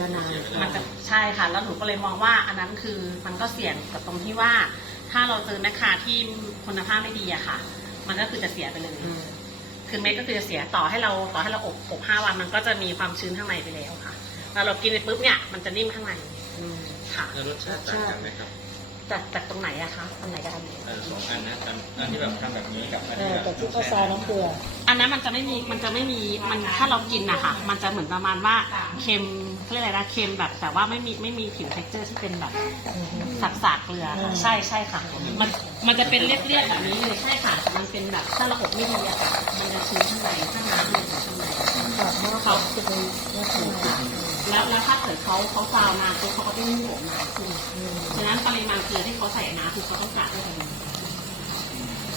จะนานมันจะใช่ค่ะ แล้วหนูก็เลยมองว่าอันนั้นคือมันก็เสี่ยงกับตรงที่ว่า ถ้าเราเจอแม่ค้าที่คุณภาพไม่ดีอะค่ะ มันก็คือจะเสียไปเลยอืมคือเม็ดก็คือจะเสียต่อให้เราต่อให้เราอบอบห้าวันมันก็จะมีความชื้นข้างในไปแล้วค่ะแล้วเรากินไปปุ๊บเนี่ยมันจะนิ่มข้างในอืมค่ะแล้วรสชาติต่างกันไหมครับจากจากตรงไหนอะคะอันไหนกันเออสองอันนะอันอันที่แบบทำแบบนี้กับอันเอที่อแบบแต่ที่เขาทรายน้ำเกลือ อันนั้นมันจะไม่มีมันจะไม่มีมันถ้าเรากินอะคะมันจะเหมือนประมาณว่าเค็มเขาเรียกอะไรนะเค็มแบบแต่ว่าไม่มีไม่มีผิวเท็กเจอร์ที่เป็นแบบสักสักๆเกลือค่ะใช่ใช่ค่ะ มันมันจะเป็นเรียบๆแบบนี้เลยใช่ค่ะ มันเป็นแบบถ้าเราอบไม่ดีอะค่ะมันจะชื้นข้างในถ้าน้ำมันอยู่ข้างในเขาจะเป็นลักษณะแล้วแล้วถ้าเกิดเขาเขาซาวนานปุ๊บเขาก็ไม่มีอบนานขึ้นอืมฉะนั้นปริมาณเกลือที่เขาใส่น้ำคือเขาต้องกะด้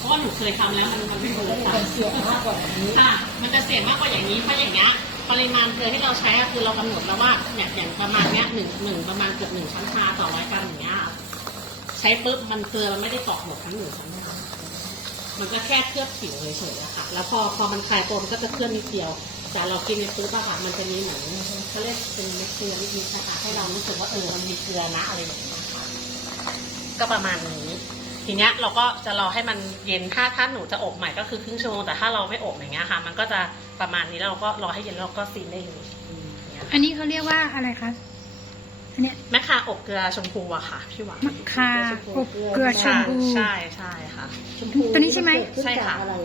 ราะว่าหนูเคยทำแล้วมันมันไม่มันเวิร์กค่ะมีความเสี่ยงมากกว่านี้ค่ะ มันจะเสี่ยงมากกว่าอย่างนี้เพราะอย่างเงี้ยปริมาณเกลือที่เราใช้คือเรากำหนดแล้วว่าเนี่ยอย่างประมาณเนี้ยหนึ่งหนึ่งประมาณเกือบหนึ่งช้อนชาต่อร้อยกรัมอย่างเงี้ยใช้ปุ๊บมันเกลือมันไม่ได้เกหมดทั้งหนึ่งช้อนชามันก็แค่เคลือบผิวเฉยๆอะค่ะ แล้วพอพอมันคลายตัวมันก็จะเคลือบนิดเดียว แต่เรากินในปุ๊บอะค่ะมันจะมีเหมือนเขาเรียกเป็นเม็ดเกลือนิดๆนะคะให้เรารู้สึกว่าเออมันมีเกลือนะอะไรแบบนี้ค่ะก็ประมาณนี้ ทีเนี้ยเราก็จะรอให้มันเย็นถ้าถ้าหนูจะอบใหม่ก็คือครึ่งชั่วโมงแต่ถ้าเราไม่อบอย่างเงี้ยค่ะ มันก็จะประมาณนี้แล้วเราก็รอให้เย็นแล้วเราก็ซีนได้เลยอย่างเงี้ยอันนี้เขาเรียกว่าอะไรคะอันเนี้ยแม่คาอบเกลือชมพูอะค่ะพี่หวานมะคาอบเกลือชมพูใช่ใช่ค่ะชมพูตัวนี้ใช่ไหมเกิดขึ้นใช่จากค่ะอะไร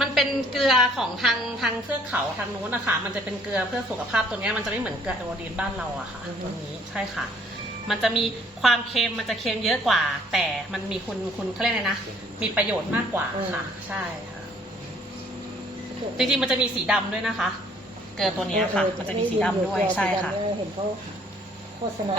มันเป็นเกลือของทางทางเทือกเขาทางนู้นนะคะ มันจะเป็นเกลือเพื่อสุขภาพตัวเนี้ยมันจะไม่เหมือนเกลือไอโอดีนบ้านเราอะค่ะ ตัวนี้ใช่ค่ะ มันจะมีความเค็มมันจะเค็มเยอะกว่า แต่มันมีคุณคุณเขาเรียกอะไรนะ มีประโยชน์มากกว่าค่ะ ใช่ค่ะ จริงๆมันจะมีสีดำด้วยนะคะ เกลือตัวเนี้ยค่ะ มันจะมีสีดำด้วยใช่ค่ะ เห็นเขาโฆษณา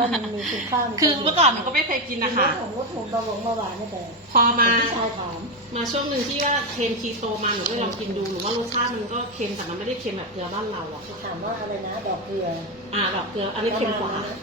ว่ามันมีคุณค่าคือเมื่อก่อนหนูก็ไม่เคยกินนะคะของรถผมเบาหวานเบาหวานเนี่ยแต่พอมาพี่ชายถามมาช่วงหนึ่งที่ว่าเค็มคีโตมาหนูก็ลองกินดูหนูว่ารสชาติมันก็เค็มแต่มันไม่ได้เค็มแบบเกลือบ้านเราอะค่ะถามว่าอะไรนะดอกเกลือ อ่าดอกเกลือ อันนี้เค็มกว่าประมาณนั้น